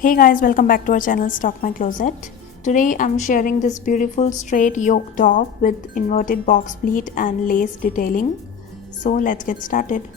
Hey guys, welcome back to our channel Stalk My Closet. Today I'm sharing this beautiful straight yoke top with inverted box pleat and lace detailing. So let's get started.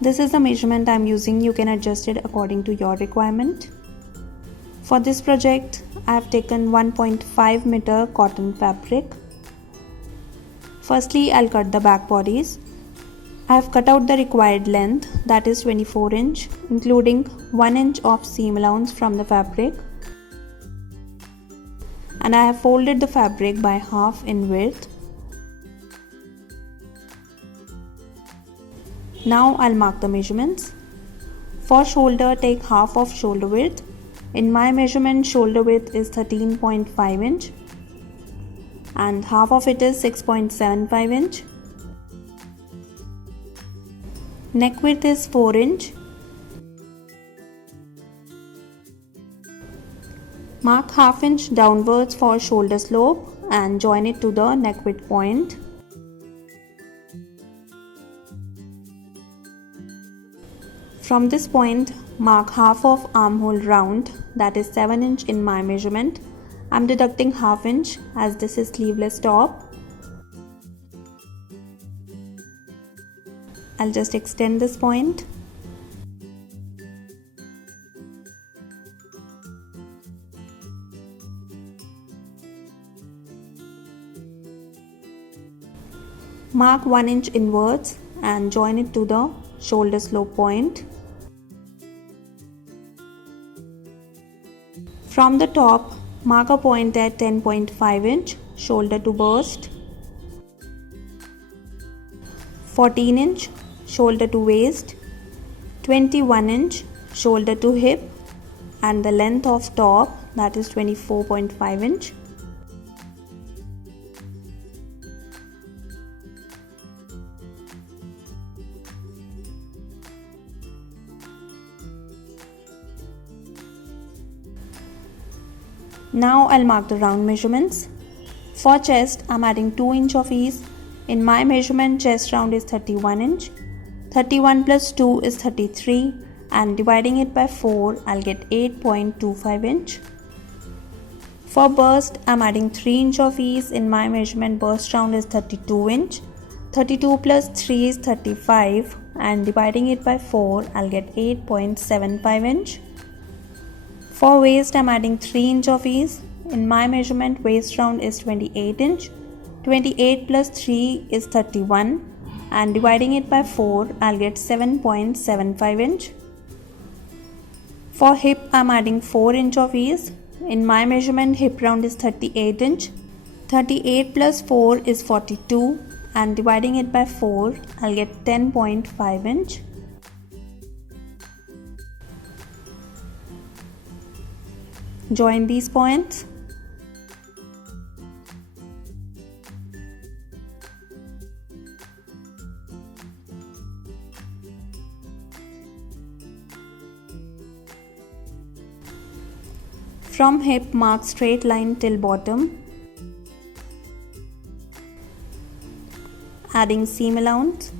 This is the measurement I'm using. You can adjust it according to your requirement. For this project, I have taken 1.5 meter cotton fabric. Firstly, I'll cut the back bodies. I have cut out the required length, that is 24 inch, including 1 inch of seam allowance from the fabric, and I have folded the fabric by half in width. Now I'll mark the measurements. For shoulder, take half of shoulder width. In my measurement, shoulder width is 13.5 inch and half of it is 6.75 inch. Neck width is 4 inch. Mark half inch downwards for shoulder slope and join it to the neck width point. From this point, mark half of armhole round, that is 7 inch in my measurement. I'm deducting half inch as this is sleeveless top. I'll just extend this point. Mark 1 inch inwards and join it to the shoulder slope point. From the top, mark a point at 10.5 inch, shoulder to burst, 14 inch, shoulder to waist, 21 inch, shoulder to hip, and the length of top, that is 24.5 inch. Now I'll mark the round measurements. For chest, I'm adding 2 inch of ease. In my measurement, chest round is 31 inch. 31 plus 2 is 33 and dividing it by 4, I'll get 8.25 inch. For burst, I'm adding 3 inch of ease. In my measurement, burst round is 32 inch. 32 plus 3 is 35 and dividing it by 4, I'll get 8.75 inch. For waist, I'm adding 3 inch of ease. In my measurement, waist round is 28 inch. 28 plus 3 is 31 and dividing it by 4, I'll get 7.75 inch. For hip, I'm adding 4 inch of ease. In my measurement, hip round is 38 inch. 38 plus 4 is 42 and dividing it by 4, I'll get 10.5 inch. Join these points. From hip, mark straight line till bottom, adding seam allowance.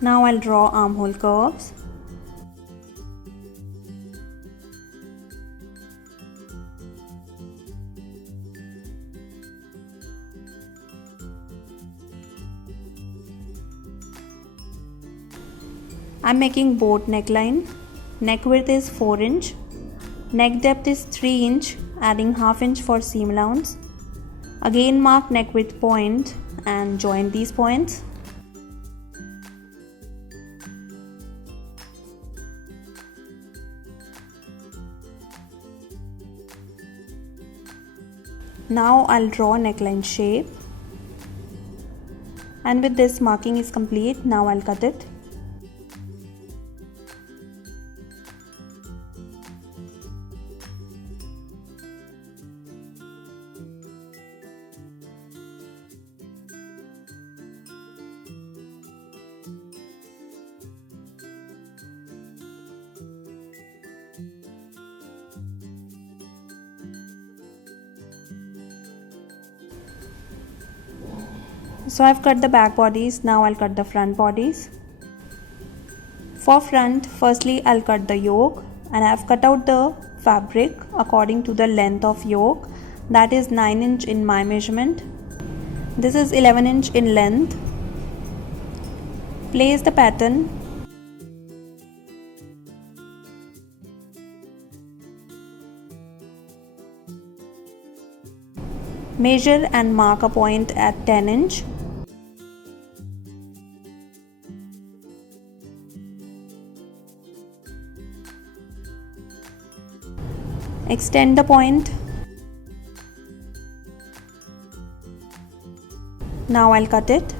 Now I'll draw armhole curves. I'm making boat neckline. Neck width is 4 inch. Neck depth is 3 inch, adding half inch for seam allowance. Again mark neck width point and join these points. Now I'll draw neckline shape. And with this, marking is complete. Now I'll cut it. So I've cut the back bodies, now I'll cut the front bodies. For front, firstly I'll cut the yoke, and I've cut out the fabric according to the length of yoke, that is 9 inch in my measurement. This is 11 inch in length. Place the pattern. Measure and mark a point at 10 inch. Extend the point. Now I'll cut it.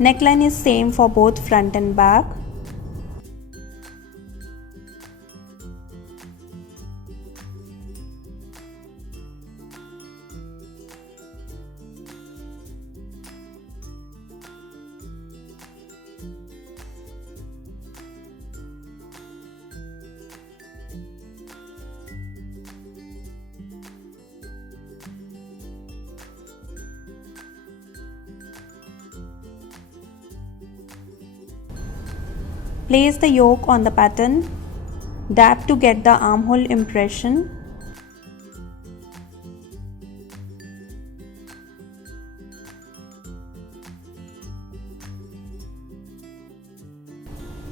Neckline is same for both front and back. Place the yoke on the pattern. Dab to get the armhole impression.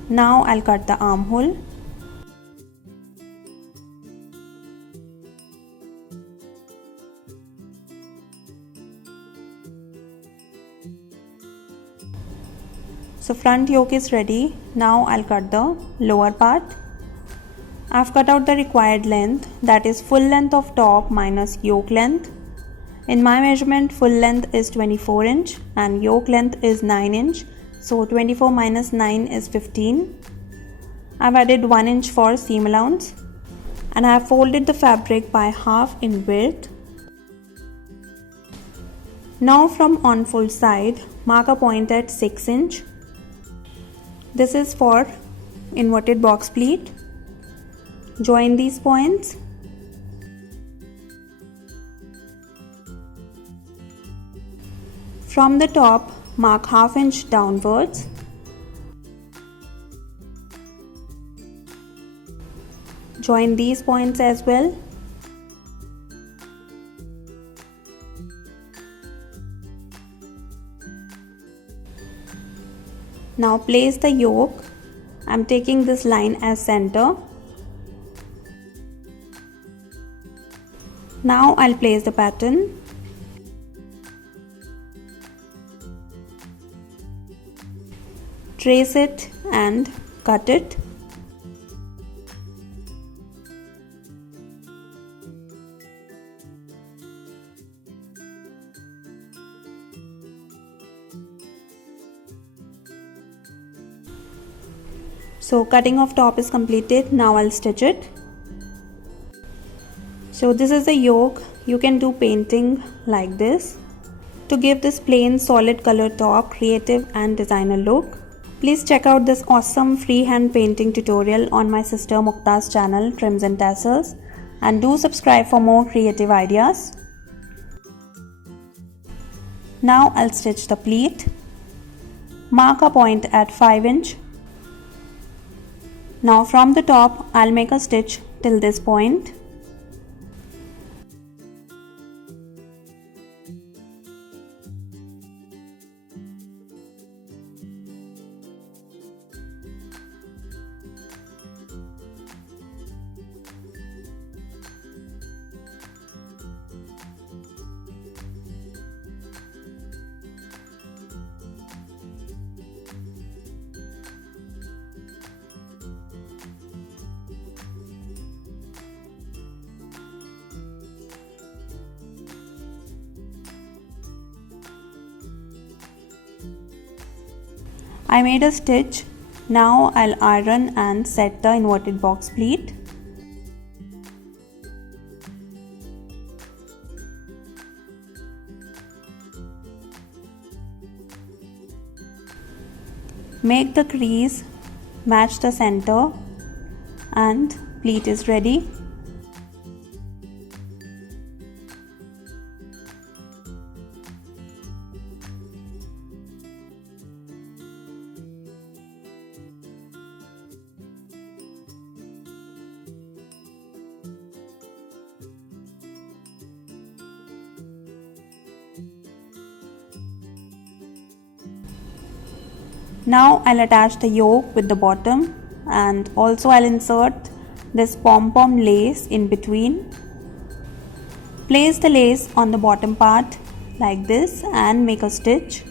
Now I'll cut the armhole. So front yoke is ready. Now I'll cut the lower part. I've cut out the required length, that is full length of top minus yoke length. In my measurement, full length is 24 inch and yoke length is 9 inch. So 24 minus 9 is 15. I've added 1 inch for seam allowance and I have folded the fabric by half in width. Now from unfold side, mark a point at 6 inch. This is for inverted box pleat. Join these points. From the top, mark half inch downwards. Join these points as well. Now place the yoke. I'm taking this line as center. Now I'll place the pattern. Trace it and cut it. So cutting of top is completed. Now I'll stitch it. So this is the yoke. You can do painting like this to give this plain solid color top creative and designer look. Please check out this awesome freehand painting tutorial on my sister Mukhta's channel Trims and Tassels, and do subscribe for more creative ideas. Now I'll stitch the pleat. Mark a point at 5 inch. Now from the top, I'll make a stitch till this point. I made a stitch. Now I'll iron and set the inverted box pleat. Make the crease match the center and pleat is ready. Now I'll attach the yoke with the bottom, and also I'll insert this pom-pom lace in between. Place the lace on the bottom part like this and make a stitch.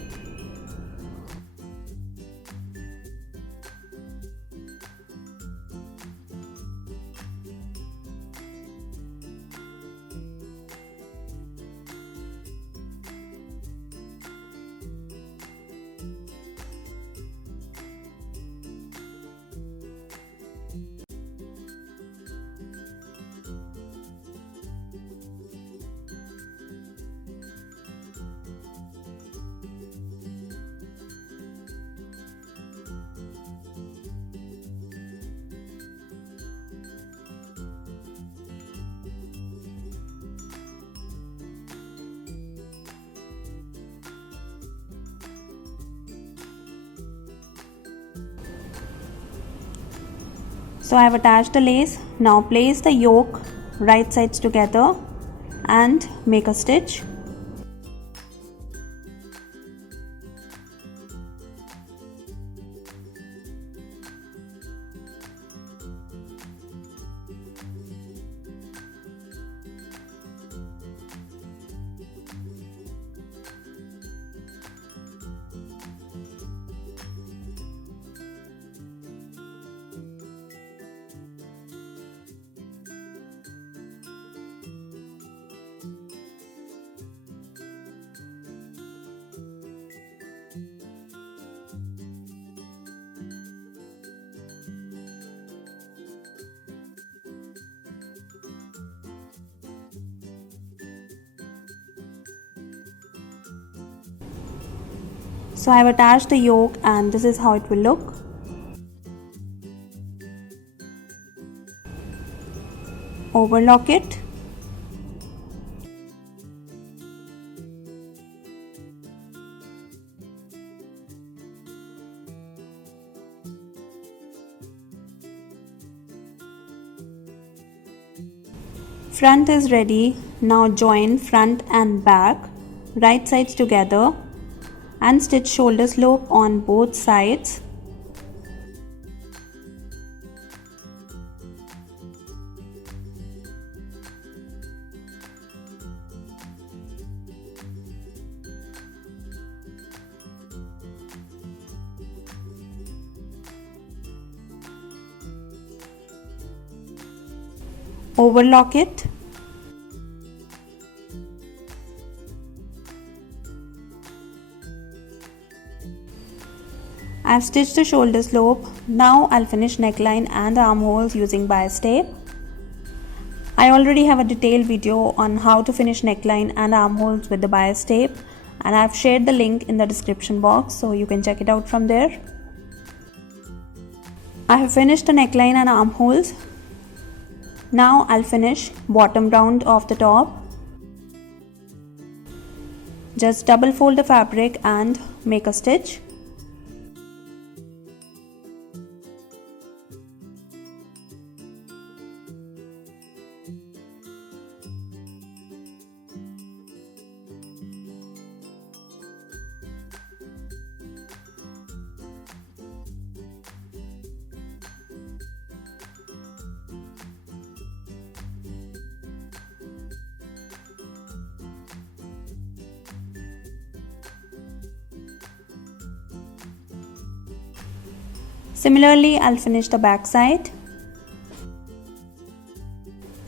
So I have attached the lace. Now place the yoke right sides together and make a stitch. So I have attached the yoke and this is how it will look. Overlock it. Front is ready. Now join front and back, right sides together, and stitch shoulder slope on both sides. Overlock it. I've stitched the shoulder slope. Now I'll finish neckline and armholes using bias tape. I already have a detailed video on how to finish neckline and armholes with the bias tape, and I've shared the link in the description box so you can check it out from there. I have finished the neckline and armholes. Now I'll finish bottom round of the top. Just double fold the fabric and make a stitch. Similarly, I'll finish the back side.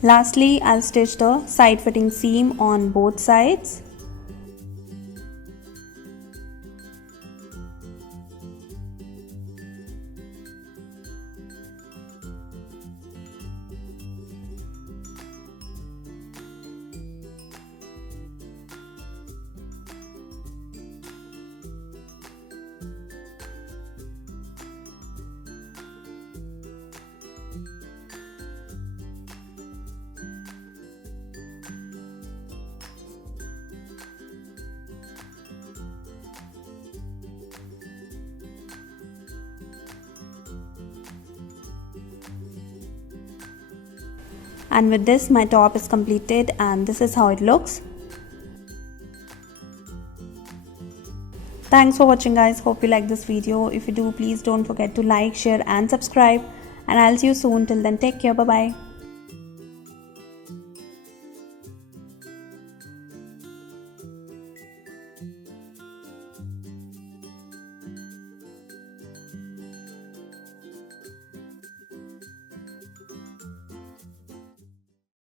Lastly, I'll stitch the side fitting seam on both sides. And with this, my top is completed and this is how it looks. Thanks for watching guys. Hope you like this video. If you do, please don't forget to like, share and subscribe. And I'll see you soon. Till then, take care. Bye bye.